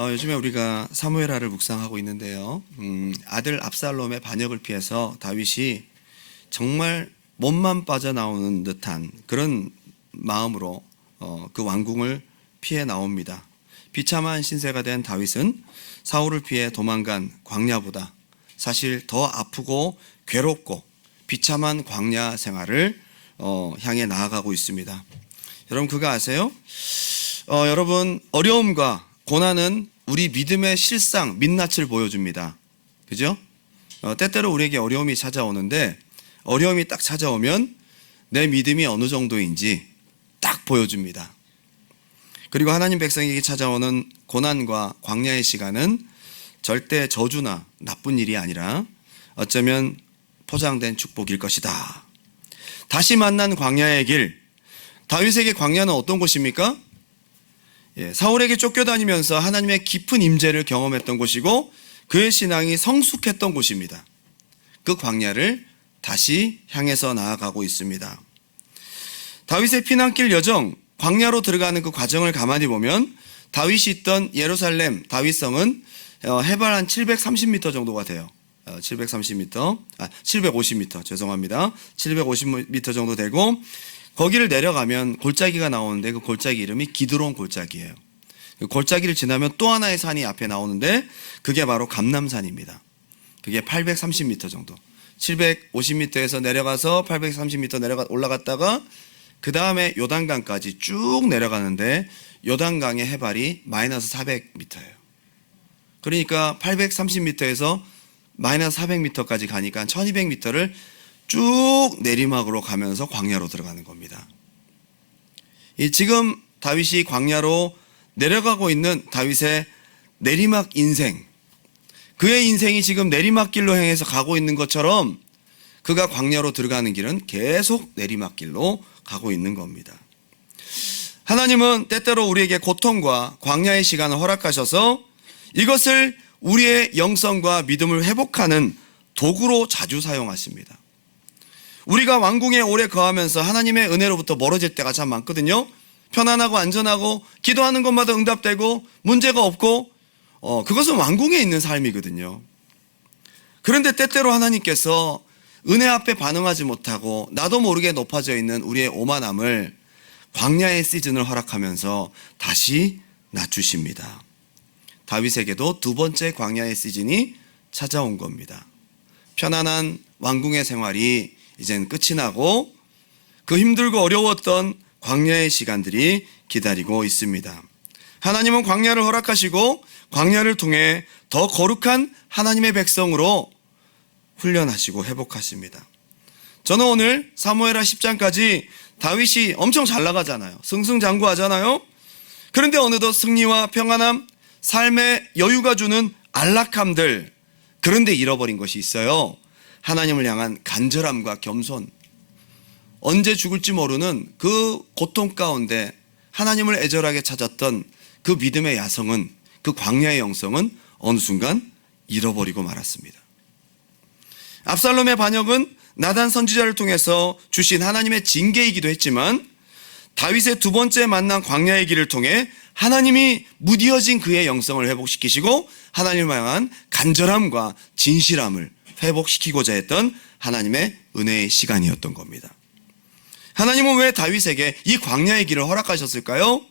요즘에 우리가 사무엘하를 묵상하고 있는데요. 아들 압살롬의 반역을 피해서 다윗이 정말 몸만 빠져나오는 듯한 그런 마음으로 그 왕궁을 피해 나옵니다. 비참한 신세가 된 다윗은 사울을 피해 도망간 광야보다 사실 더 아프고 괴롭고 비참한 광야 생활을 향해 나아가고 있습니다. 여러분 그거 아세요? 여러분 어려움과 고난은 우리 믿음의 실상, 민낯을 보여줍니다. 그죠? 때때로 우리에게 어려움이 찾아오는데 어려움이 딱 찾아오면 내 믿음이 어느 정도인지 딱 보여줍니다. 그리고 하나님 백성에게 찾아오는 고난과 광야의 시간은 절대 저주나 나쁜 일이 아니라 어쩌면 포장된 축복일 것이다. 다시 만난 광야의 길, 다윗에게 광야는 어떤 곳입니까? 사울에게 쫓겨다니면서 하나님의 깊은 임재를 경험했던 곳이고 그의 신앙이 성숙했던 곳입니다. 그 광야를 다시 향해서 나아가고 있습니다. 다윗의 피난길 여정, 광야로 들어가는 그 과정을 가만히 보면 다윗이 있던 예루살렘 다윗성은 해발 한 730m 정도가 돼요. 750m 죄송합니다. 750m 정도 되고 거기를 내려가면 골짜기가 나오는데 그 골짜기 이름이 기드론 골짜기예요. 그 골짜기를 지나면 또 하나의 산이 앞에 나오는데 그게 바로 감람산입니다. 그게 830m 정도. 750m에서 내려가서 830m 올라갔다가 그 다음에 요단강까지 쭉 내려가는데 요단강의 해발이 마이너스 400m예요. 그러니까 830m에서 마이너스 400m까지 가니까 1200m를 쭉 내리막으로 가면서 광야로 들어가는 겁니다. 지금 다윗이 광야로 내려가고 있는 다윗의 내리막 인생, 그의 인생이 지금 내리막길로 향해서 가고 있는 것처럼 그가 광야로 들어가는 길은 계속 내리막길로 가고 있는 겁니다. 하나님은 때때로 우리에게 고통과 광야의 시간을 허락하셔서 이것을 우리의 영성과 믿음을 회복하는 도구로 자주 사용하십니다. 우리가 왕궁에 오래 거하면서 하나님의 은혜로부터 멀어질 때가 참 많거든요. 편안하고 안전하고 기도하는 것마다 응답되고 문제가 없고 그것은 왕궁에 있는 삶이거든요. 그런데 때때로 하나님께서 은혜 앞에 반응하지 못하고 나도 모르게 높아져 있는 우리의 오만함을 광야의 시즌을 허락하면서 다시 낮추십니다. 다윗에게도 두 번째 광야의 시즌이 찾아온 겁니다. 편안한 왕궁의 생활이 이젠 끝이 나고 그 힘들고 어려웠던 광야의 시간들이 기다리고 있습니다. 하나님은 광야를 허락하시고 광야를 통해 더 거룩한 하나님의 백성으로 훈련하시고 회복하십니다. 저는 오늘 사무엘하 10장까지 다윗이 엄청 잘 나가잖아요. 승승장구하잖아요. 그런데 어느덧 승리와 평안함, 삶의 여유가 주는 안락함들, 그런데 잃어버린 것이 있어요. 하나님을 향한 간절함과 겸손. 언제 죽을지 모르는 그 고통 가운데 하나님을 애절하게 찾았던 그 믿음의 야성은, 그 광야의 영성은 어느 순간 잃어버리고 말았습니다. 압살롬의 반역은 나단 선지자를 통해서 주신 하나님의 징계이기도 했지만 다윗의 두 번째 만난 광야의 길을 통해 하나님이 무디어진 그의 영성을 회복시키시고 하나님을 향한 간절함과 진실함을 회복시키고자 했던 하나님의 은혜의 시간이었던 겁니다. 하나님은 왜 다윗에게 이 광야의 길을 허락하셨을까요?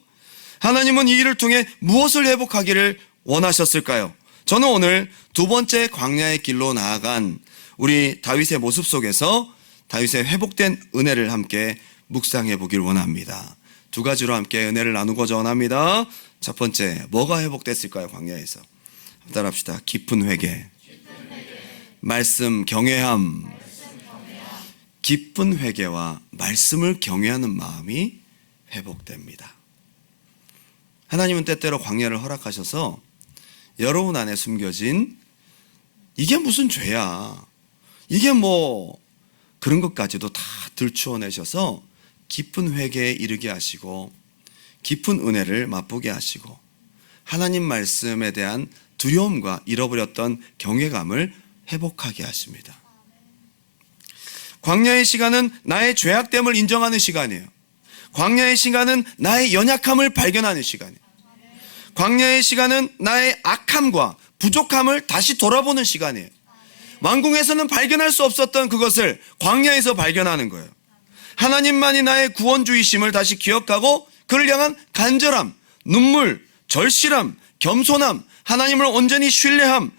하나님은 이 길을 통해 무엇을 회복하기를 원하셨을까요? 저는 오늘 두 번째 광야의 길로 나아간 우리 다윗의 모습 속에서 다윗의 회복된 은혜를 함께 묵상해 보길 원합니다. 두 가지로 함께 은혜를 나누고자 원합니다. 첫 번째, 뭐가 회복됐을까요? 광야에서 따라합시다. 깊은 회개, 말씀 경외함. 깊은 회개와 말씀을 경외하는 마음이 회복됩니다. 하나님은 때때로 광야를 허락하셔서 여러분 안에 숨겨진 이게 무슨 죄야, 이게 뭐 그런 것까지도 다 들추어내셔서 깊은 회개에 이르게 하시고 깊은 은혜를 맛보게 하시고 하나님 말씀에 대한 두려움과 잃어버렸던 경외감을 회복하게 하십니다. 광야의 시간은 나의 죄악됨을 인정하는 시간이에요. 광야의 시간은 나의 연약함을 발견하는 시간이에요. 광야의 시간은 나의 악함과 부족함을 다시 돌아보는 시간이에요. 왕궁에서는 발견할 수 없었던 그것을 광야에서 발견하는 거예요. 하나님만이 나의 구원주이심을 다시 기억하고 그를 향한 간절함, 눈물, 절실함, 겸손함, 하나님을 온전히 신뢰함,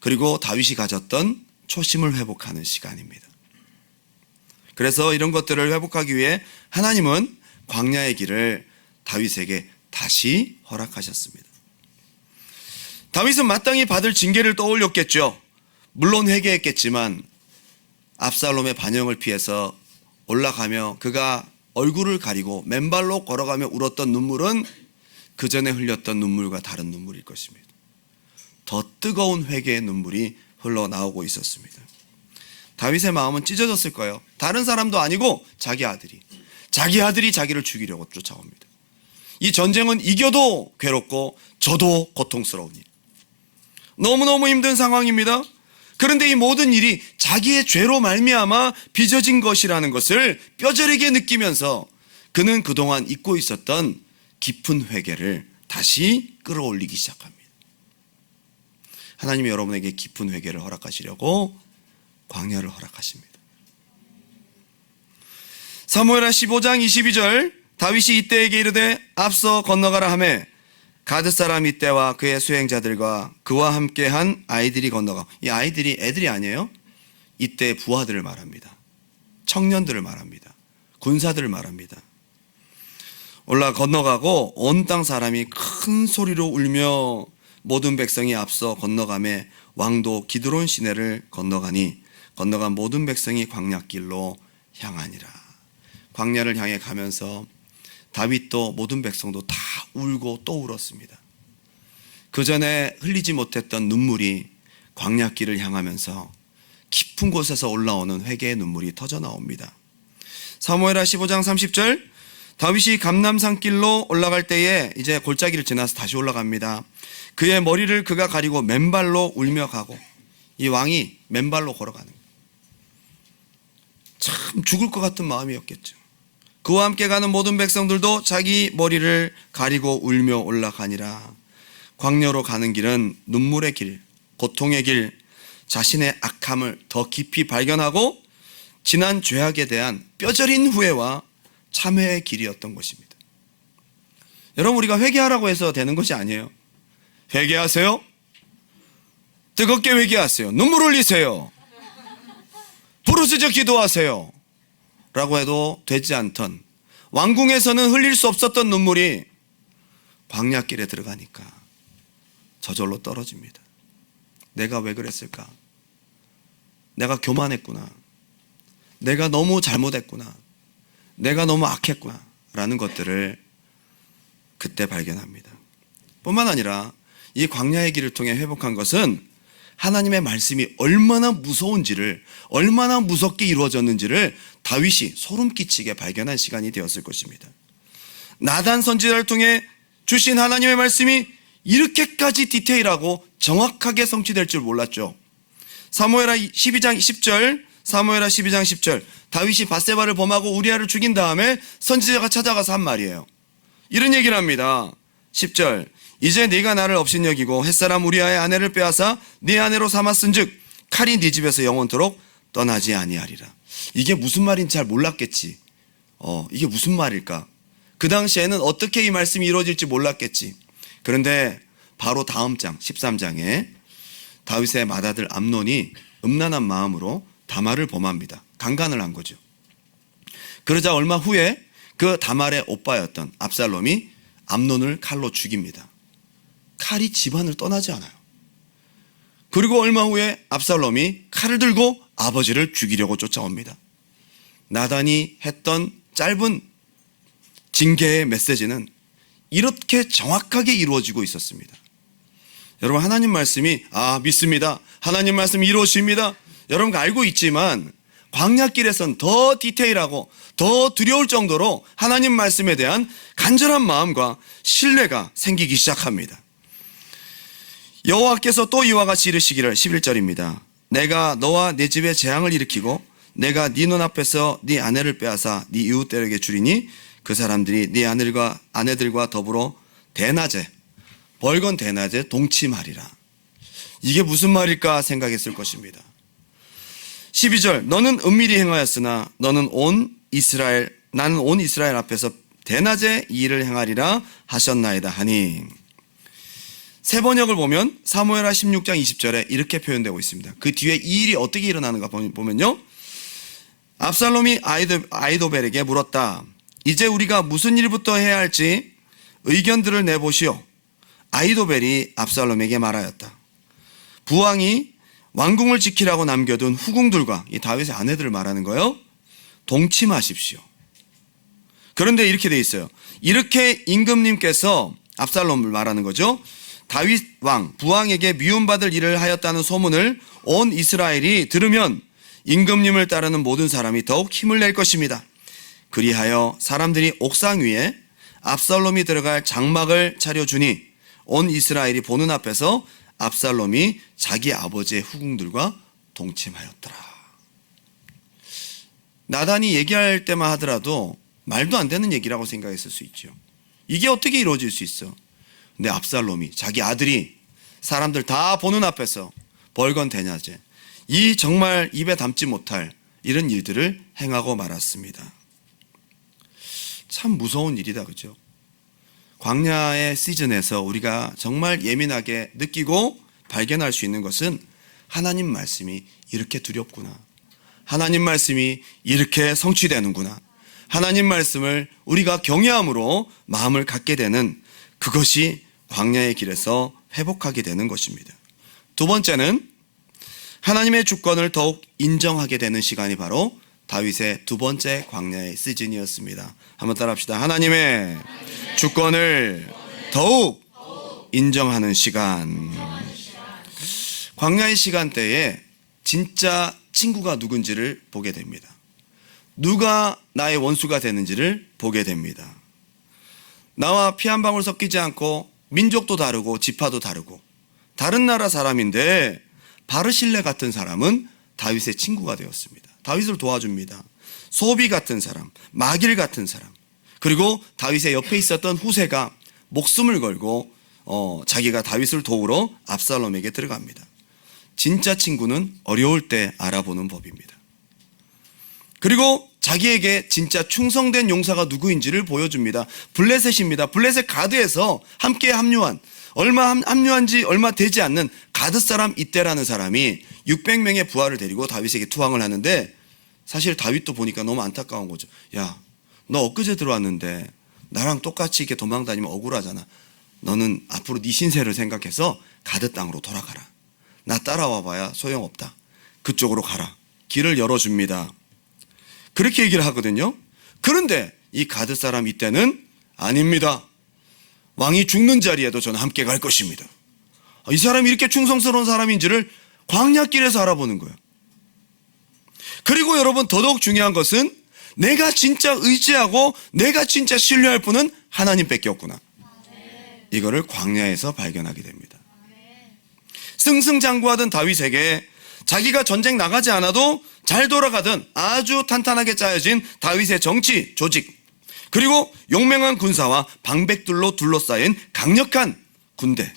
그리고 다윗이 가졌던 초심을 회복하는 시간입니다. 그래서 이런 것들을 회복하기 위해 하나님은 광야의 길을 다윗에게 다시 허락하셨습니다. 다윗은 마땅히 받을 징계를 떠올렸겠죠. 물론 회개했겠지만 압살롬의 반영을 피해서 올라가며 그가 얼굴을 가리고 맨발로 걸어가며 울었던 눈물은 그 전에 흘렸던 눈물과 다른 눈물일 것입니다. 더 뜨거운 회개의 눈물이 흘러나오고 있었습니다. 다윗의 마음은 찢어졌을 거예요. 다른 사람도 아니고 자기 아들이 자기를 죽이려고 쫓아옵니다. 이 전쟁은 이겨도 괴롭고 져도 고통스러운 일, 너무너무 힘든 상황입니다. 그런데 이 모든 일이 자기의 죄로 말미암아 빚어진 것이라는 것을 뼈저리게 느끼면서 그는 그동안 잊고 있었던 깊은 회개를 다시 끌어올리기 시작합니다. 하나님이 여러분에게 깊은 회개를 허락하시려고 광야를 허락하십니다. 사무엘하 15장 22절, 다윗이 이때에게 이르되 앞서 건너가라 하매 가드 사람 이때와 그의 수행자들과 그와 함께한 아이들이 건너가. 이 아이들이 애들이 아니에요. 이때의 부하들을 말합니다. 청년들을 말합니다. 군사들을 말합니다. 올라 건너가고 온 땅 사람이 큰 소리로 울며 모든 백성이 앞서 건너가매 왕도 기드론 시내를 건너가니 건너간 모든 백성이 광야길로 향하니라. 광야를 향해 가면서 다윗도 모든 백성도 다 울고 또 울었습니다. 그 전에 흘리지 못했던 눈물이 광야길을 향하면서 깊은 곳에서 올라오는 회개의 눈물이 터져 나옵니다. 사무엘하 15장 30절, 다윗이 감람산 길로 올라갈 때에 이제 골짜기를 지나서 다시 올라갑니다. 그의 머리를 그가 가리고 맨발로 울며 가고, 이 왕이 맨발로 걸어가는 거예요. 참 죽을 것 같은 마음이었겠죠. 그와 함께 가는 모든 백성들도 자기 머리를 가리고 울며 올라가니라. 광야로 가는 길은 눈물의 길, 고통의 길, 자신의 악함을 더 깊이 발견하고 지난 죄악에 대한 뼈저린 후회와 참회의 길이었던 것입니다. 여러분, 우리가 회개하라고 해서 되는 것이 아니에요. 회개하세요. 뜨겁게 회개하세요. 눈물 흘리세요. 부르짖어 기도하세요. 라고 해도 되지 않던, 왕궁에서는 흘릴 수 없었던 눈물이 광야길에 들어가니까 저절로 떨어집니다. 내가 왜 그랬을까? 내가 교만했구나. 내가 너무 잘못했구나. 내가 너무 악했구나. 라는 것들을 그때 발견합니다. 뿐만 아니라 이 광야의 길을 통해 회복한 것은 하나님의 말씀이 얼마나 무서운지를, 얼마나 무섭게 이루어졌는지를 다윗이 소름 끼치게 발견한 시간이 되었을 것입니다. 나단 선지자를 통해 주신 하나님의 말씀이 이렇게까지 디테일하고 정확하게 성취될 줄 몰랐죠. 사무엘하 12장 10절, 사무엘하 12장 10절, 다윗이 밧세바를 범하고 우리아를 죽인 다음에 선지자가 찾아가서 한 말이에요. 이런 얘기를 합니다. 10절, 이제 네가 나를 업신여기고 햇사람 우리아의 아내를 빼앗아 네 아내로 삼았은즉 칼이 네 집에서 영원토록 떠나지 아니하리라. 이게 무슨 말인지 잘 몰랐겠지. 이게 무슨 말일까? 그 당시에는 어떻게 이 말씀이 이루어질지 몰랐겠지. 그런데 바로 다음 장 13장에 다윗의 맏아들 암논이 음란한 마음으로 다말을 범합니다. 강간을 한 거죠. 그러자 얼마 후에 그 다말의 오빠였던 압살롬이 암논을 칼로 죽입니다. 칼이 집안을 떠나지 않아요. 그리고 얼마 후에 압살롬이 칼을 들고 아버지를 죽이려고 쫓아옵니다. 나단이 했던 짧은 징계의 메시지는 이렇게 정확하게 이루어지고 있었습니다. 여러분, 하나님 말씀이 믿습니다. 하나님 말씀이 이루어집니다. 여러분가 알고 있지만 광야길에선 더 디테일하고 더 두려울 정도로 하나님 말씀에 대한 간절한 마음과 신뢰가 생기기 시작합니다. 여호와께서 또 이와 같이 이르시기를, 11절입니다. 내가 너와 네 집에 재앙을 일으키고 내가 네 눈앞에서 네 아내를 빼앗아 네 이웃들에게 주리니 그 사람들이 네 아내들과 더불어 대낮에 벌건 대낮에 동침하리라. 이게 무슨 말일까 생각했을 것입니다. 12절 너는 은밀히 행하였으나 나는 온 이스라엘 앞에서 대낮에 이 일을 행하리라 하셨나이다 하니, 세 번역을 보면 사무엘하 16장 20절에 이렇게 표현되고 있습니다. 그 뒤에 이 일이 어떻게 일어나는가 보면요, 압살롬이 아이도벨에게 물었다. 이제 우리가 무슨 일부터 해야 할지 의견들을 내보시오. 아이도벨이 압살롬에게 말하였다. 부왕이 왕궁을 지키라고 남겨둔 후궁들과, 이 다윗의 아내들을 말하는 거예요, 동침하십시오. 그런데 이렇게 돼 있어요. 이렇게 임금님께서, 압살롬을 말하는 거죠, 다윗 왕 부왕에게 미움받을 일을 하였다는 소문을 온 이스라엘이 들으면 임금님을 따르는 모든 사람이 더욱 힘을 낼 것입니다. 그리하여 사람들이 옥상 위에 압살롬이 들어갈 장막을 차려주니 온 이스라엘이 보는 앞에서 압살롬이 자기 아버지의 후궁들과 동침하였더라. 나단이 얘기할 때만 하더라도 말도 안 되는 얘기라고 생각했을 수 있죠. 이게 어떻게 이루어질 수 있어? 근데 압살롬이, 자기 아들이 사람들 다 보는 앞에서 벌건 대낮에 이 정말 입에 담지 못할 이런 일들을 행하고 말았습니다. 참 무서운 일이다, 그죠? 광야의 시즌에서 우리가 정말 예민하게 느끼고 발견할 수 있는 것은 하나님 말씀이 이렇게 두렵구나, 하나님 말씀이 이렇게 성취되는구나, 하나님 말씀을 우리가 경외함으로 마음을 갖게 되는, 그것이 광야의 길에서 회복하게 되는 것입니다. 두 번째는 하나님의 주권을 더욱 인정하게 되는 시간이 바로 다윗의 두 번째 광야의 시즌이었습니다. 한번 따라합시다. 하나님의 주권을 더욱 인정하는 시간. 광야의 시간대에 진짜 친구가 누군지를 보게 됩니다. 누가 나의 원수가 되는지를 보게 됩니다. 나와 피 한 방울 섞이지 않고 민족도 다르고 지파도 다르고 다른 나라 사람인데 바르실레 같은 사람은 다윗의 친구가 되었습니다. 다윗을 도와줍니다. 소비 같은 사람, 마길 같은 사람, 그리고 다윗의 옆에 있었던 후세가 목숨을 걸고 자기가 다윗을 도우러 압살롬에게 들어갑니다. 진짜 친구는 어려울 때 알아보는 법입니다. 그리고 자기에게 진짜 충성된 용사가 누구인지를 보여줍니다. 블레셋입니다. 블레셋 가드에서 함께 합류한, 합류한 지 얼마 되지 않는 가드 사람 이때라는 사람이 600명의 부하를 데리고 다윗에게 투항을 하는데, 사실 다윗도 보니까 너무 안타까운 거죠. 야, 너 엊그제 들어왔는데 나랑 똑같이 이렇게 도망다니면 억울하잖아. 너는 앞으로 네 신세를 생각해서 가드 땅으로 돌아가라. 나 따라와 봐야 소용없다. 그쪽으로 가라. 길을 열어줍니다. 그렇게 얘기를 하거든요. 그런데 이 가드 사람 이때는 아닙니다. 왕이 죽는 자리에도 저는 함께 갈 것입니다. 이 사람이 이렇게 충성스러운 사람인지를 광야길에서 알아보는 거예요. 그리고 여러분, 더더욱 중요한 것은 내가 진짜 의지하고 내가 진짜 신뢰할 분은 하나님밖에 없구나. 이거를 광야에서 발견하게 됩니다. 승승장구하던 다윗에게 자기가 전쟁 나가지 않아도 잘 돌아가던 아주 탄탄하게 짜여진 다윗의 정치 조직, 그리고 용맹한 군사와 방백들로 둘러싸인 강력한 군대,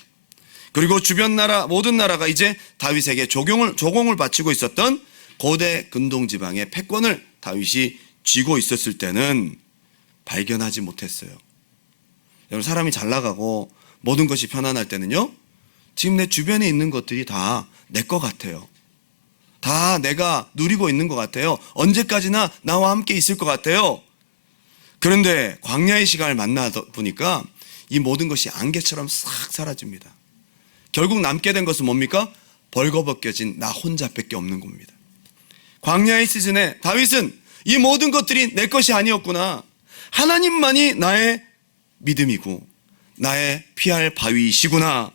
그리고 주변 나라 모든 나라가 이제 다윗에게 조공을 바치고 있었던 고대 근동지방의 패권을 다윗이 쥐고 있었을 때는 발견하지 못했어요. 여러분, 사람이 잘 나가고 모든 것이 편안할 때는요, 지금 내 주변에 있는 것들이 다 내 것 같아요. 다 내가 누리고 있는 것 같아요. 언제까지나 나와 함께 있을 것 같아요. 그런데 광야의 시간을 만나다 보니까 이 모든 것이 안개처럼 싹 사라집니다. 결국 남게 된 것은 뭡니까? 벌거벗겨진 나 혼자밖에 없는 겁니다. 광야의 시즌에 다윗은 이 모든 것들이 내 것이 아니었구나, 하나님만이 나의 믿음이고 나의 피할 바위이시구나,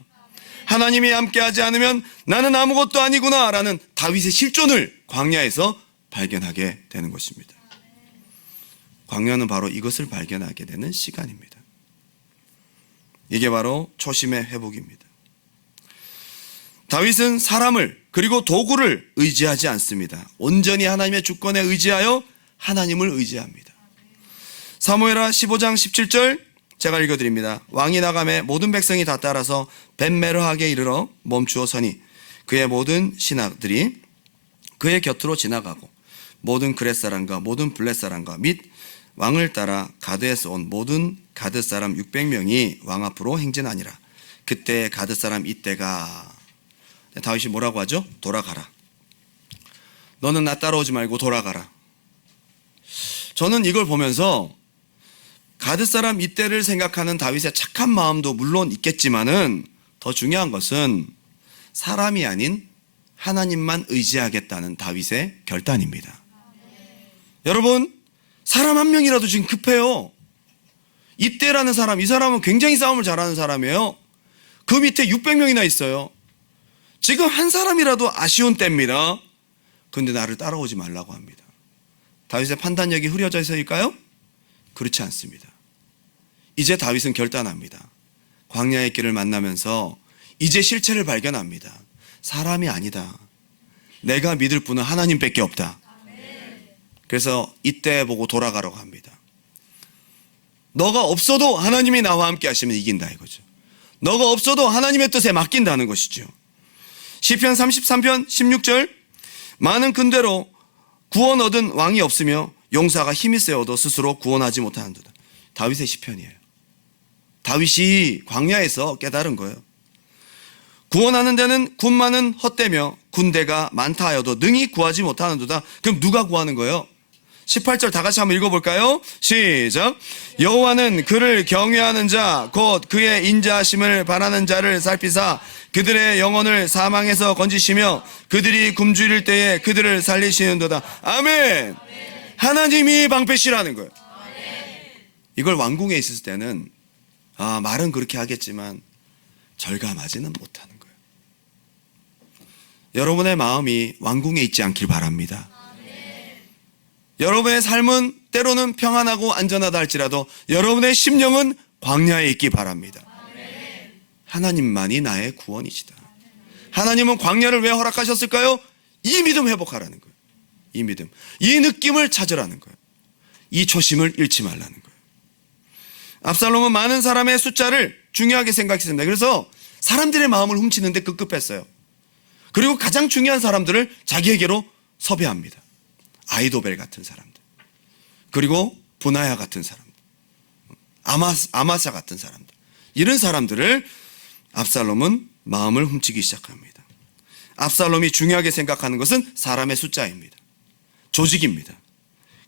하나님이 함께하지 않으면 나는 아무것도 아니구나 라는 다윗의 실존을 광야에서 발견하게 되는 것입니다. 광야는 바로 이것을 발견하게 되는 시간입니다. 이게 바로 초심의 회복입니다. 다윗은 사람을 그리고 도구를 의지하지 않습니다. 온전히 하나님의 주권에 의지하여 하나님을 의지합니다. 사무엘하 15장 17절 제가 읽어드립니다. 왕이 나가매 모든 백성이 다 따라서 벳메르하게 이르러 멈추어 서니 그의 모든 신하들이 그의 곁으로 지나가고 모든 그렛 사람과 모든 블렛 사람과 및 왕을 따라 가드에서 온 모든 가드 사람 600명이 왕 앞으로 행진하니라. 그때 가드 사람 이때가, 다윗이 뭐라고 하죠? 돌아가라. 너는 나 따라오지 말고 돌아가라. 저는 이걸 보면서 가드 사람 이때를 생각하는 다윗의 착한 마음도 물론 있겠지만은 더 중요한 것은 사람이 아닌 하나님만 의지하겠다는 다윗의 결단입니다. 여러분, 사람 한 명이라도 지금 급해요. 이때라는 사람, 이 사람은 굉장히 싸움을 잘하는 사람이에요. 그 밑에 600명이나 있어요. 지금 한 사람이라도 아쉬운 때입니다. 그런데 나를 따라오지 말라고 합니다. 다윗의 판단력이 흐려져 있어일까요? 그렇지 않습니다. 이제 다윗은 결단합니다. 광야의 길을 만나면서 이제 실체를 발견합니다. 사람이 아니다. 내가 믿을 분은 하나님밖에 없다. 그래서 이때 보고 돌아가라고 합니다. 너가 없어도 하나님이 나와 함께 하시면 이긴다 이거죠. 너가 없어도 하나님의 뜻에 맡긴다는 것이죠. 시편 33편 16절, 많은 군대로 구원 얻은 왕이 없으며 용사가 힘이 세어도 스스로 구원하지 못하는도다. 다윗의 시편이에요. 다윗이 광야에서 깨달은 거예요. 구원하는 데는 군마는 헛되며 군대가 많다 하여도 능히 구하지 못하는도다. 그럼 누가 구하는 거예요? 18절 다 같이 한번 읽어볼까요? 시작. 여호와는 그를 경외하는 자 곧 그의 인자하심을 바라는 자를 살피사 그들의 영혼을 사망에서 건지시며 그들이 굶주릴 때에 그들을 살리시는도다. 아멘. 하나님이 방패시라는 거예요. 이걸 왕궁에 있을 때는 말은 그렇게 하겠지만 절감하지는 못하는 거예요. 여러분의 마음이 왕궁에 있지 않길 바랍니다. 여러분의 삶은 때로는 평안하고 안전하다 할지라도 여러분의 심령은 광야에 있기 바랍니다. 하나님만이 나의 구원이시다. 하나님은 광야를 왜 허락하셨을까요? 이 믿음 회복하라는 거예요. 이 믿음, 이 느낌을 찾으라는 거예요. 이 초심을 잃지 말라는 거예요. 압살롬은 많은 사람의 숫자를 중요하게 생각했습니다. 그래서 사람들의 마음을 훔치는데 급급했어요. 그리고 가장 중요한 사람들을 자기에게로 섭외합니다. 아이도벨 같은 사람들, 그리고 분하야 같은 사람들, 아마사 같은 사람들, 이런 사람들을 압살롬은 마음을 훔치기 시작합니다. 압살롬이 중요하게 생각하는 것은 사람의 숫자입니다. 조직입니다.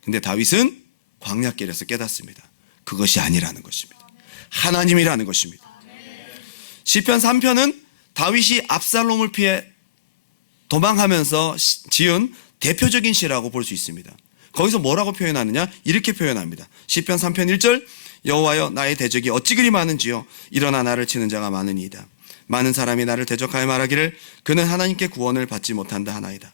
근데 다윗은 광야길에서 깨닫습니다. 그것이 아니라는 것입니다. 하나님이라는 것입니다. 시편 3편은 다윗이 압살롬을 피해 도망하면서 지은 대표적인 시라고 볼 수 있습니다. 거기서 뭐라고 표현하느냐? 이렇게 표현합니다. 시편 3편 1절, 여호와여 나의 대적이 어찌 그리 많은지요 일어나 나를 치는 자가 많으니이다. 많은 사람이 나를 대적하여 말하기를 그는 하나님께 구원을 받지 못한다 하나이다.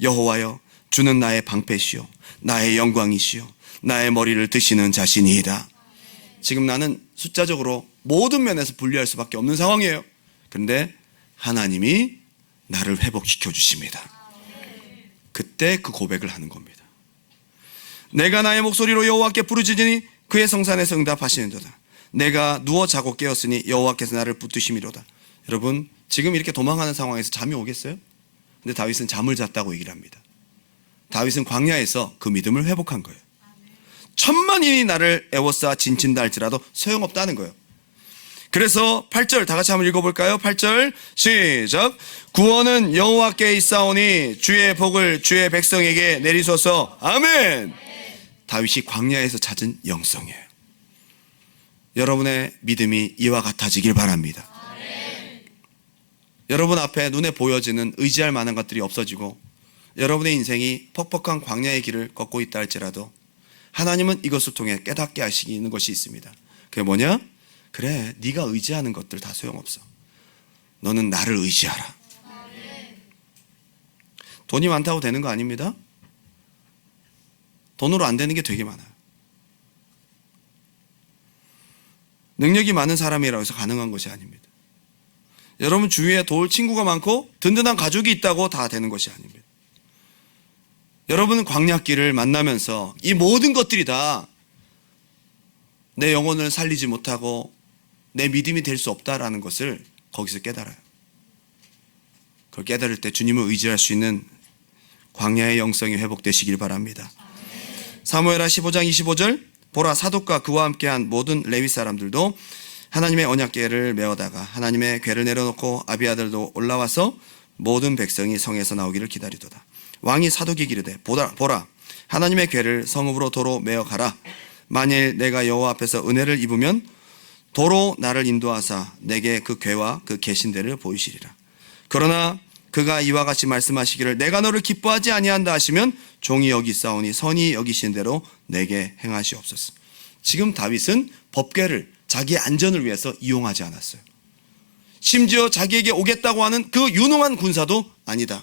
여호와여 주는 나의 방패시요 나의 영광이시요 나의 머리를 드시는 자신이이다. 지금 나는 숫자적으로 모든 면에서 불리할 수밖에 없는 상황이에요. 그런데 하나님이 나를 회복시켜 주십니다. 그때 그 고백을 하는 겁니다. 내가 나의 목소리로 여호와께 부르짖으니 그의 성산에서 응답하시는도다. 내가 누워 자고 깨었으니 여호와께서 나를 붙드심이로다. 여러분, 지금 이렇게 도망하는 상황에서 잠이 오겠어요? 근데 다윗은 잠을 잤다고 얘기를 합니다. 다윗은 광야에서 그 믿음을 회복한 거예요. 천만인이 나를 애워싸 진친다 할지라도 소용없다는 거예요. 그래서 8절 다 같이 한번 읽어볼까요? 8절 시작. 구원은 여호와께 있사오니 주의 복을 주의 백성에게 내리소서. 아멘. 다윗이 광야에서 찾은 영성이에요. 여러분의 믿음이 이와 같아지길 바랍니다. 여러분 앞에 눈에 보여지는 의지할 만한 것들이 없어지고 여러분의 인생이 퍽퍽한 광야의 길을 걷고 있다 할지라도 하나님은 이것을 통해 깨닫게 하시는 것이 있습니다. 그게 뭐냐? 그래, 네가 의지하는 것들 다 소용없어. 너는 나를 의지하라. 돈이 많다고 되는 거 아닙니다. 돈으로 안 되는 게 되게 많아요. 능력이 많은 사람이라고 해서 가능한 것이 아닙니다. 여러분 주위에 도울 친구가 많고 든든한 가족이 있다고 다 되는 것이 아닙니다. 여러분은 광야길을 만나면서 이 모든 것들이 다 내 영혼을 살리지 못하고 내 믿음이 될 수 없다라는 것을 거기서 깨달아요. 그걸 깨달을 때 주님을 의지할 수 있는 광야의 영성이 회복되시길 바랍니다. 사무엘하 15장 25절, 보라, 사독과 그와 함께한 모든 레위 사람들도 하나님의 언약궤를 메어다가 하나님의 궤를 내려놓고 아비아들도 올라와서 모든 백성이 성에서 나오기를 기다리도다. 왕이 사독에게 이르되 보라 하나님의 궤를 성읍으로 도로 메어 가라. 만일 내가 여호와 앞에서 은혜를 입으면 도로 나를 인도하사 내게 그 궤와 그 계신대를 보이시리라. 그러나 그가 이와 같이 말씀하시기를 내가 너를 기뻐하지 아니한다 하시면 종이 여기 있사오니 선히 여기신 대로 내게 행하시옵소서. 지금 다윗은 법궤를 자기의 안전을 위해서 이용하지 않았어요. 심지어 자기에게 오겠다고 하는 그 유능한 군사도 아니다.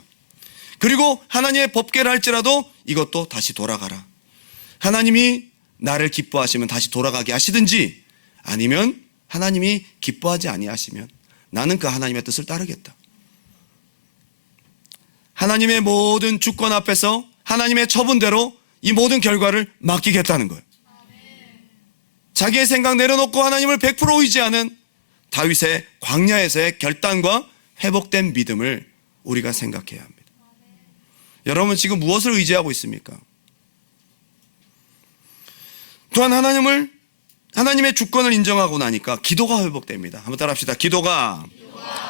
그리고 하나님의 법궤를 할지라도 이것도 다시 돌아가라. 하나님이 나를 기뻐하시면 다시 돌아가게 하시든지, 아니면 하나님이 기뻐하지 아니하시면 나는 그 하나님의 뜻을 따르겠다. 하나님의 모든 주권 앞에서 하나님의 처분대로 이 모든 결과를 맡기겠다는 거예요. 자기의 생각 내려놓고 하나님을 100% 의지하는 다윗의 광야에서의 결단과 회복된 믿음을 우리가 생각해야 합니다. 여러분 지금 무엇을 의지하고 있습니까? 또한 하나님의 주권을 인정하고 나니까 기도가 회복됩니다. 한번 따라합시다. 기도가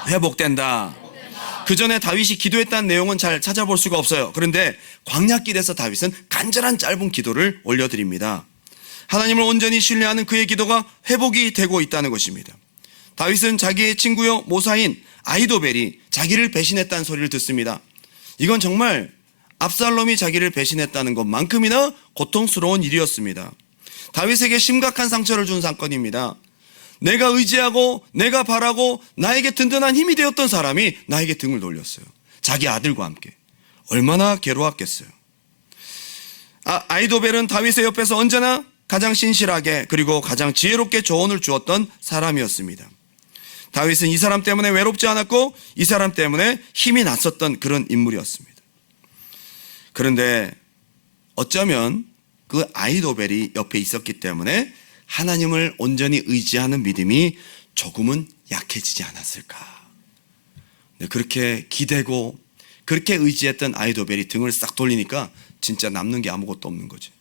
회복된다. 그 전에 다윗이 기도했다는 내용은 잘 찾아볼 수가 없어요. 그런데 광야길에서 다윗은 간절한 짧은 기도를 올려드립니다. 하나님을 온전히 신뢰하는 그의 기도가 회복이 되고 있다는 것입니다. 다윗은 자기의 친구요 모사인 아히도벨이 자기를 배신했다는 소리를 듣습니다. 이건 정말 압살롬이 자기를 배신했다는 것만큼이나 고통스러운 일이었습니다. 다윗에게 심각한 상처를 준 사건입니다. 내가 의지하고 내가 바라고 나에게 든든한 힘이 되었던 사람이 나에게 등을 돌렸어요. 자기 아들과 함께. 얼마나 괴로웠겠어요. 아히도벨은 다윗의 옆에서 언제나 가장 신실하게 그리고 가장 지혜롭게 조언을 주었던 사람이었습니다. 다윗은 이 사람 때문에 외롭지 않았고 이 사람 때문에 힘이 났었던 그런 인물이었습니다. 그런데 어쩌면 그 아히도벨이 옆에 있었기 때문에 하나님을 온전히 의지하는 믿음이 조금은 약해지지 않았을까. 그렇게 기대고 그렇게 의지했던 아히도벨이 등을 싹 돌리니까 진짜 남는 게 아무것도 없는 거죠.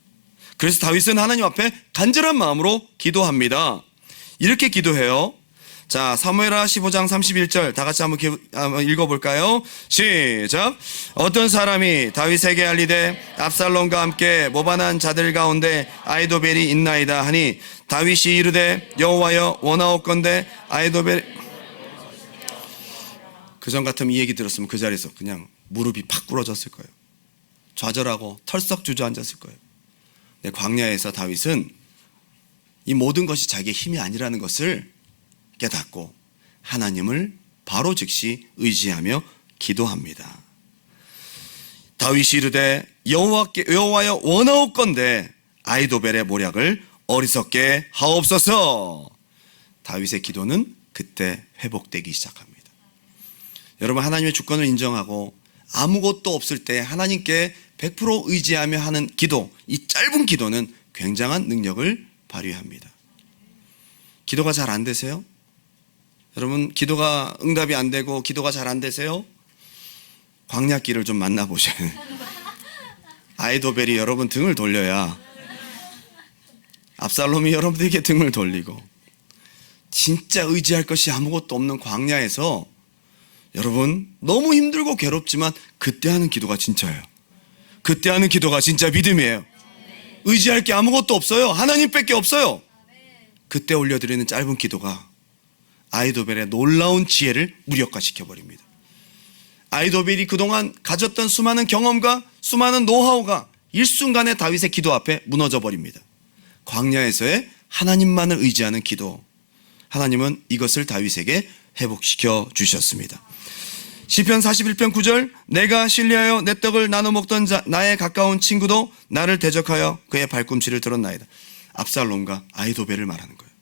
그래서 다윗은 하나님 앞에 간절한 마음으로 기도합니다. 이렇게 기도해요. 자, 사무엘하 15장 31절 다 같이 한번 읽어볼까요? 시작. 어떤 사람이 다윗에게 알리되 압살롬과 함께 모반한 자들 가운데 아히도벨이 있나이다 하니 다윗이 이르되 여호와여 원하옵건대 아히도벨. 그전 같으면 이 얘기 들었으면 그 자리에서 그냥 무릎이 팍 꿇어졌을 거예요. 좌절하고 털썩 주저앉았을 거예요. 근데 광야에서 다윗은 이 모든 것이 자기의 힘이 아니라는 것을 깨닫고 하나님을 바로 즉시 의지하며 기도합니다. 다윗이 이르되 여호와여 원하옵건대 아히도벨의 모략을 어리석게 하옵소서. 다윗의 기도는 그때 회복되기 시작합니다. 여러분 하나님의 주권을 인정하고 아무것도 없을 때 하나님께 100% 의지하며 하는 기도, 이 짧은 기도는 굉장한 능력을 발휘합니다. 기도가 잘 안 되세요? 여러분 기도가 응답이 안 되고 기도가 잘 안 되세요? 광야길을 좀 만나보셔야 해요. 아히도벨이 여러분 등을 돌려야 압살롬이 여러분들에게 등을 돌리고 진짜 의지할 것이 아무것도 없는 광야에서 여러분 너무 힘들고 괴롭지만 그때 하는 기도가 진짜예요. 그때 하는 기도가 진짜 믿음이에요. 의지할 게 아무것도 없어요. 하나님밖에 없어요. 그때 올려드리는 짧은 기도가 아히도벨의 놀라운 지혜를 무력화시켜버립니다. 아히도벨이 그동안 가졌던 수많은 경험과 수많은 노하우가 일순간에 다윗의 기도 앞에 무너져버립니다. 광야에서의 하나님만을 의지하는 기도, 하나님은 이것을 다윗에게 회복시켜 주셨습니다. 시편 41편 9절 내가 신뢰하여 내 떡을 나눠 먹던 나의 가까운 친구도 나를 대적하여 그의 발꿈치를 들었나이다. 압살롬과 아히도벨을 말하는 거예요.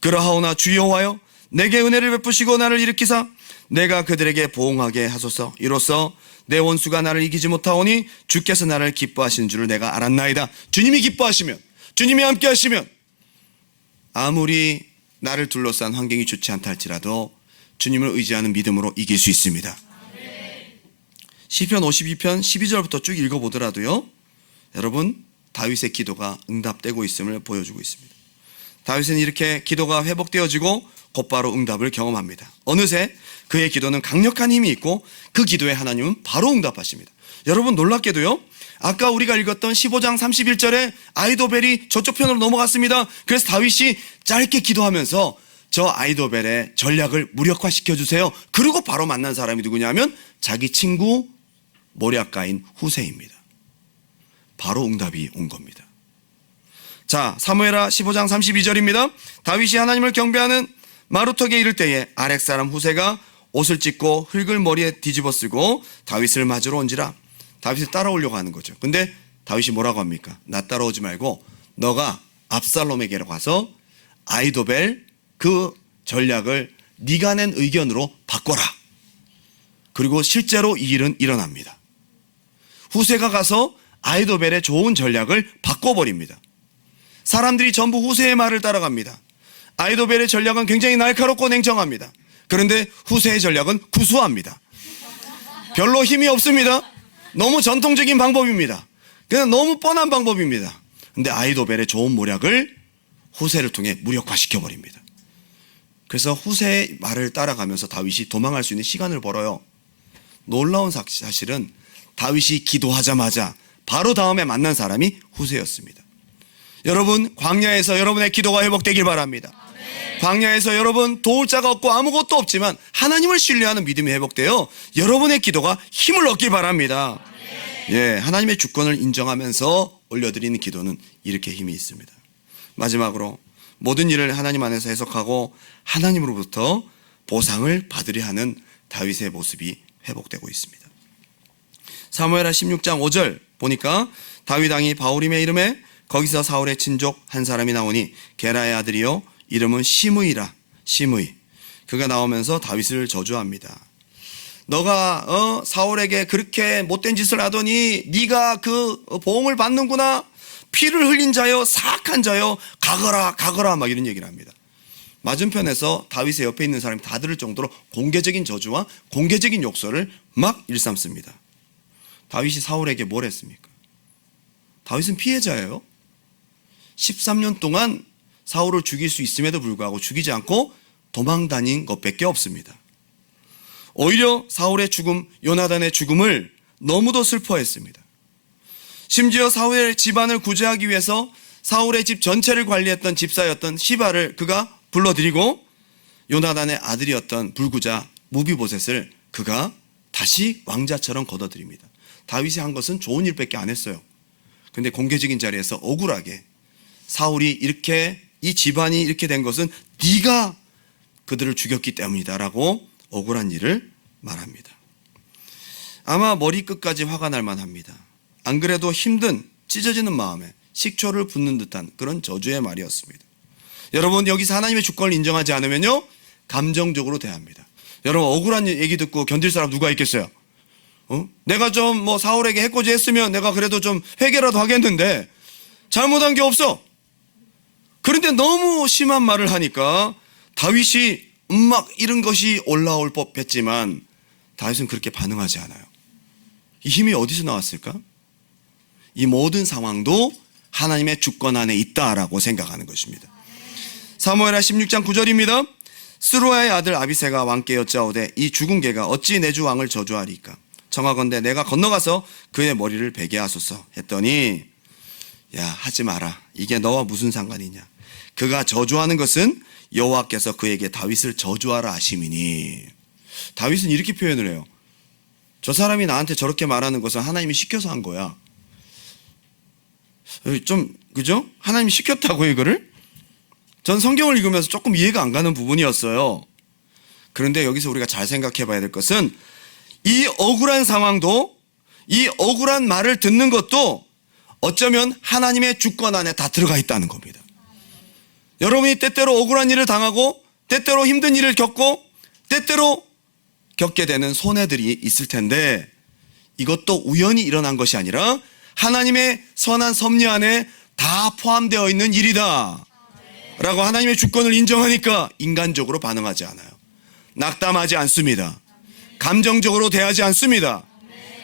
그러하오나 주 여호와여 내게 은혜를 베푸시고 나를 일으키사 내가 그들에게 보응하게 하소서. 이로써 내 원수가 나를 이기지 못하오니 주께서 나를 기뻐하시는 줄을 내가 알았나이다. 주님이 기뻐하시면, 주님이 함께 하시면 아무리 나를 둘러싼 환경이 좋지 않다 할지라도 주님을 의지하는 믿음으로 이길 수 있습니다. 시편 52편 12절부터 쭉 읽어보더라도요, 여러분, 다윗의 기도가 응답되고 있음을 보여주고 있습니다. 다윗은 이렇게 기도가 회복되어지고 곧바로 응답을 경험합니다. 어느새 그의 기도는 강력한 힘이 있고 그 기도에 하나님은 바로 응답하십니다. 여러분, 놀랍게도요, 아까 우리가 읽었던 15장 31절에 아이도벨이 저쪽 편으로 넘어갔습니다. 그래서 다윗이 짧게 기도하면서 저 아이도벨의 전략을 무력화시켜 주세요. 그리고 바로 만난 사람이 누구냐면 자기 친구 모략가인 후세입니다. 바로 응답이 온 겁니다. 자, 사무엘하 15장 32절입니다. 다윗이 하나님을 경배하는 마루턱에 이를 때에 아렉 사람 후세가 옷을 찢고 흙을 머리에 뒤집어 쓰고 다윗을 맞으러 온지라. 다윗을 따라오려고 하는 거죠. 근데 다윗이 뭐라고 합니까? 나 따라오지 말고 너가 압살롬에게로 가서 아이도벨 그 전략을 네가 낸 의견으로 바꿔라. 그리고 실제로 이 일은 일어납니다. 후세가 가서 아이도벨의 좋은 전략을 바꿔버립니다. 사람들이 전부 후세의 말을 따라갑니다. 아이도벨의 전략은 굉장히 날카롭고 냉정합니다. 그런데 후세의 전략은 구수합니다. 별로 힘이 없습니다. 너무 전통적인 방법입니다. 그냥 너무 뻔한 방법입니다. 근데 아이도벨의 좋은 모략을 후세를 통해 무력화시켜버립니다. 그래서 후세의 말을 따라가면서 다윗이 도망할 수 있는 시간을 벌어요. 놀라운 사실은 다윗이 기도하자마자 바로 다음에 만난 사람이 후세였습니다. 여러분, 광야에서 여러분의 기도가 회복되길 바랍니다. 광야에서 여러분 도울 자가 없고 아무것도 없지만 하나님을 신뢰하는 믿음이 회복되어 여러분의 기도가 힘을 얻길 바랍니다. 예, 하나님의 주권을 인정하면서 올려드리는 기도는 이렇게 힘이 있습니다. 마지막으로 모든 일을 하나님 안에서 해석하고 하나님으로부터 보상을 받으려 하는 다윗의 모습이 회복되고 있습니다. 사무엘하 16장 5절 보니까 다윗 왕이 바후림의 이름에 거기서 사울의 친족 한 사람이 나오니 게라의 아들이요 이름은 시므이라. 시므이. 그가 나오면서 다윗을 저주합니다. 너가 사울에게 그렇게 못된 짓을 하더니 네가 그 보응을 받는구나. 피를 흘린 자여 사악한 자여 가거라 가거라 막 이런 얘기를 합니다. 맞은편에서 다윗의 옆에 있는 사람이 다 들을 정도로 공개적인 저주와 공개적인 욕설을 막 일삼습니다. 다윗이 사울에게 뭘 했습니까? 다윗은 피해자예요. 13년 동안 사울을 죽일 수 있음에도 불구하고 죽이지 않고 도망 다닌 것밖에 없습니다. 오히려 사울의 죽음, 요나단의 죽음을 너무도 슬퍼했습니다. 심지어 사울의 집안을 구제하기 위해서 사울의 집 전체를 관리했던 집사였던 시바를 그가 불러들이고 요나단의 아들이었던 불구자 무비보셋을 그가 다시 왕자처럼 거둬들입니다. 다윗이 한 것은 좋은 일밖에 안 했어요. 근데 공개적인 자리에서 억울하게 사울이 이렇게 이 집안이 이렇게 된 것은 네가 그들을 죽였기 때문이다라고 억울한 일을 말합니다. 아마 머리끝까지 화가 날 만합니다. 안 그래도 힘든 찢어지는 마음에 식초를 붓는 듯한 그런 저주의 말이었습니다. 여러분, 여기서 하나님의 주권을 인정하지 않으면요 감정적으로 대합니다. 여러분, 억울한 얘기 듣고 견딜 사람 누가 있겠어요? 내가 좀 사울에게 해코지 했으면 내가 그래도 좀 회개라도 하겠는데 잘못한 게 없어. 그런데 너무 심한 말을 하니까 다윗이 막 이런 것이 올라올 법했지만 다윗은 그렇게 반응하지 않아요. 이 힘이 어디서 나왔을까? 이 모든 상황도 하나님의 주권 안에 있다라고 생각하는 것입니다. 사무엘하 16장 9절입니다. 스루아의 아들 아비새가 왕께 여짜오되 이 죽은 개가 어찌 내 주 왕을 저주하리까? 청하건대 내가 건너가서 그의 머리를 베게 하소서 했더니 야, 하지 마라. 이게 너와 무슨 상관이냐? 그가 저주하는 것은 여호와께서 그에게 다윗을 저주하라 하심이니. 다윗은 이렇게 표현을 해요. 저 사람이 나한테 저렇게 말하는 것은 하나님이 시켜서 한 거야. 좀 그죠? 하나님이 시켰다고 이거를? 전 성경을 읽으면서 조금 이해가 안 가는 부분이었어요. 그런데 여기서 우리가 잘 생각해 봐야 될 것은 이 억울한 상황도, 이 억울한 말을 듣는 것도 어쩌면 하나님의 주권 안에 다 들어가 있다는 겁니다. 여러분이 때때로 억울한 일을 당하고 때때로 힘든 일을 겪고 때때로 겪게 되는 손해들이 있을 텐데 이것도 우연히 일어난 것이 아니라 하나님의 선한 섭리 안에 다 포함되어 있는 일이다. 라고 하나님의 주권을 인정하니까 인간적으로 반응하지 않아요. 낙담하지 않습니다. 감정적으로 대하지 않습니다.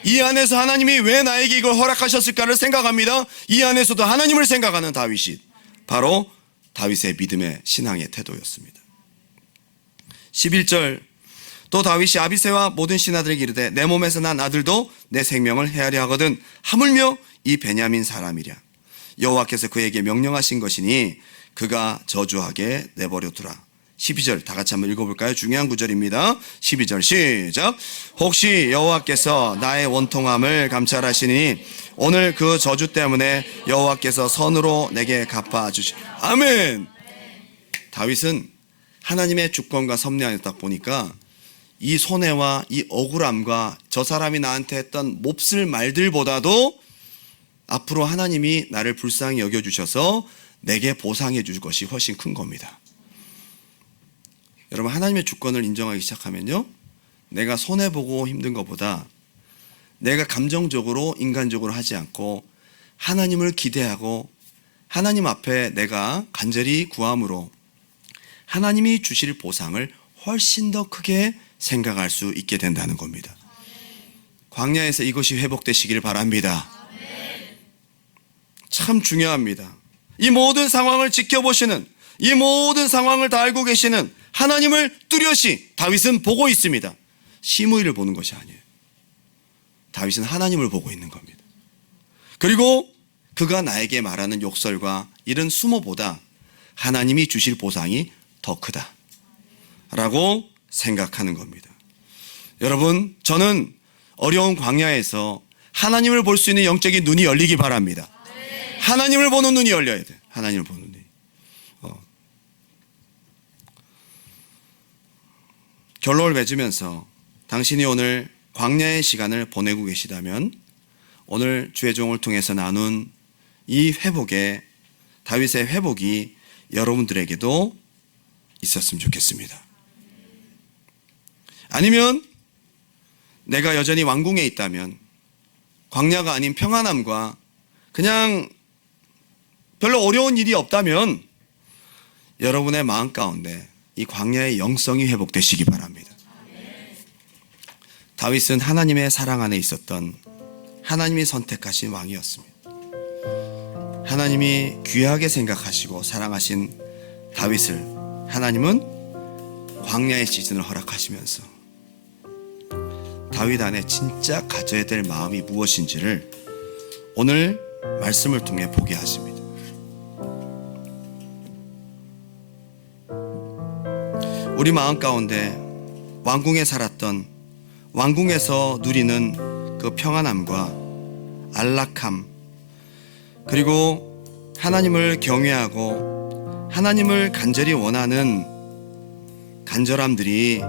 이 안에서 하나님이 왜 나에게 이걸 허락하셨을까를 생각합니다. 이 안에서도 하나님을 생각하는 다윗이 바로 다윗의 믿음의 신앙의 태도였습니다. 11절, 또 다윗이 아비새와 모든 신하들에게 이르되 내 몸에서 난 아들도 내 생명을 헤아려 하거든 하물며 이 베냐민 사람이랴. 여호와께서 그에게 명령하신 것이니 그가 저주하게 내버려 두라. 12절 다 같이 한번 읽어볼까요? 중요한 구절입니다. 12절 시작. 혹시 여호와께서 나의 원통함을 감찰하시니 오늘 그 저주 때문에 여호와께서 선으로 내게 갚아주시. 아멘. 다윗은 하나님의 주권과 섭리 안에 딱 보니까 이 손해와 이 억울함과 저 사람이 나한테 했던 몹쓸 말들보다도 앞으로 하나님이 나를 불쌍히 여겨주셔서 내게 보상해 줄 것이 훨씬 큰 겁니다. 여러분, 하나님의 주권을 인정하기 시작하면요, 내가 손해보고 힘든 것보다 내가 감정적으로 인간적으로 하지 않고 하나님을 기대하고 하나님 앞에 내가 간절히 구함으로 하나님이 주실 보상을 훨씬 더 크게 생각할 수 있게 된다는 겁니다. 광야에서 이것이 회복되시길 바랍니다. 참 중요합니다. 이 모든 상황을 지켜보시는, 이 모든 상황을 다 알고 계시는 하나님을 뚜렷이 다윗은 보고 있습니다. 시므이를 보는 것이 아니에요. 다윗은 하나님을 보고 있는 겁니다. 그리고 그가 나에게 말하는 욕설과 이런 수모보다 하나님이 주실 보상이 더 크다 라고 생각하는 겁니다. 여러분, 저는 어려운 광야에서 하나님을 볼 수 있는 영적인 눈이 열리기 바랍니다. 하나님을 보는 눈이 열려야 돼요. 하나님을 보는 눈이. 결론을 맺으면서 당신이 오늘 광야의 시간을 보내고 계시다면 오늘 주의 종을 통해서 나눈 이 회복의, 다윗의 회복이 여러분들에게도 있었으면 좋겠습니다. 아니면 내가 여전히 왕궁에 있다면, 광야가 아닌 평안함과 그냥 별로 어려운 일이 없다면 여러분의 마음 가운데 이 광야의 영성이 회복되시기 바랍니다. 다윗은 하나님의 사랑 안에 있었던 하나님이 선택하신 왕이었습니다. 하나님이 귀하게 생각하시고 사랑하신 다윗을 하나님은 광야의 시즌을 허락하시면서 다윗 안에 진짜 가져야 될 마음이 무엇인지를 오늘 말씀을 통해 보게 하십니다. 우리 마음 가운데 왕궁에 살았던, 왕궁에서 누리는 그 평안함과 안락함, 그리고 하나님을 경외하고 하나님을 간절히 원하는 간절함들이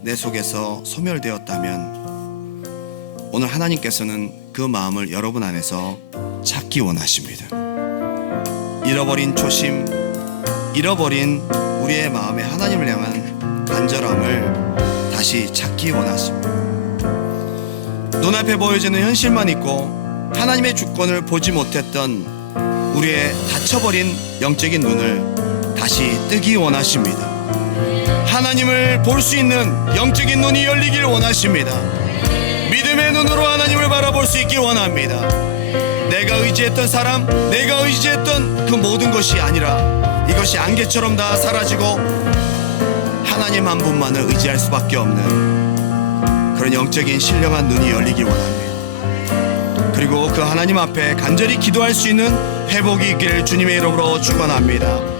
내 속에서 소멸되었다면 오늘 하나님께서는 그 마음을 여러분 안에서 찾기 원하십니다. 잃어버린 초심, 잃어버린 우리의 마음에 하나님을 향한 간절함을 다시 찾기 원하십니다. 눈앞에 보여지는 현실만 있고 하나님의 주권을 보지 못했던 우리의 닫혀버린 영적인 눈을 다시 뜨기 원하십니다. 하나님을 볼 수 있는 영적인 눈이 열리길 원하십니다. 믿음의 눈으로 하나님을 바라볼 수 있길 원합니다. 내가 의지했던 사람, 내가 의지했던 그 모든 것이 아니라 이것이 안개처럼 다 사라지고 하나님 한 분만을 의지할 수밖에 없는 그런 영적인 신령한 눈이 열리길 원합니다. 그리고 그 하나님 앞에 간절히 기도할 수 있는 회복이 있기를 주님의 이름으로 축원합니다.